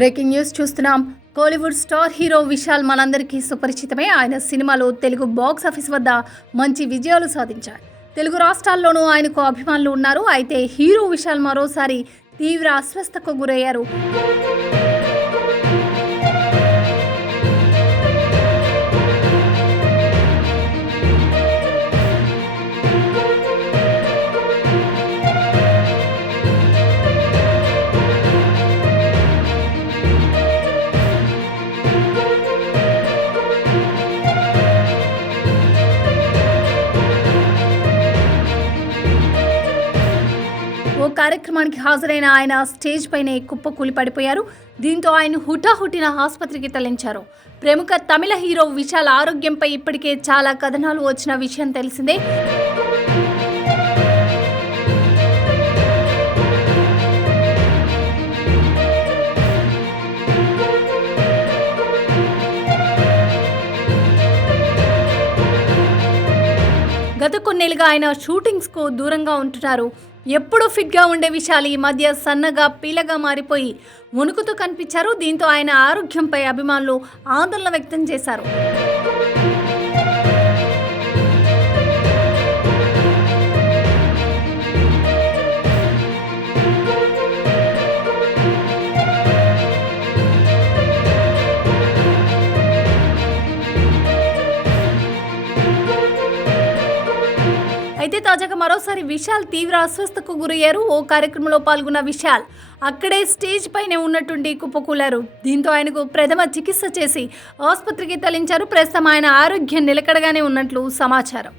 Breaking news చూస్తున్నాం. Kollywood star hero Vishal మనందరికీ సుపరిచితమే. ఆయన సినిమాలు తెలుగు బాక్స్ ఆఫీస్ వద్ద మంచి విజయాలు సాధించారు. తెలుగు రాష్ట్రాల్లోనూ ఆయనకు అభిమానులు ఉన్నారు. అయితే హీరో విశాల్ మరోసారి తీవ్ర అస్వస్థతకు గురయ్యారు. ఓ కార్యక్రమానికి హాజరైన ఆయన స్టేజ్ పైనే కుప్పకూలి పడిపోయారు. దీంతో ఆయన హుటాహుటిన ఆసుపత్రికి తరలించారు. ప్రముఖ తమిళ హీరో విశాల్ ఆరోగ్యంపై ఇప్పటికే చాలా కథనాలు వచ్చిన విషయం తెలిసిందే. గత కొన్నేళ్లుగా ఆయన షూటింగ్స్కు దూరంగా ఉంటున్నారు. ఎప్పుడూ ఫిట్గా ఉండే విశాల్ ఈ మధ్య సన్నగా పీలగా మారిపోయి వణుకుతూ కనిపించారు. దీంతో ఆయన ఆరోగ్యంపై అభిమానులు ఆందోళన వ్యక్తం చేశారు. అయితే తాజాగా మరోసారి విశాల్ తీవ్ర అస్వస్థతకు గురయ్యారు. ఓ కార్యక్రమంలో పాల్గొన్న విశాల్ అక్కడే స్టేజ్ పైనే ఉన్నట్టుండి కుప్పకూలారు. దీంతో ఆయనకు ప్రథమ చికిత్స చేసి ఆసుపత్రికి తరలించారు. ప్రస్తుతం ఆయన ఆరోగ్యం నిలకడగానే ఉన్నట్లు సమాచారం.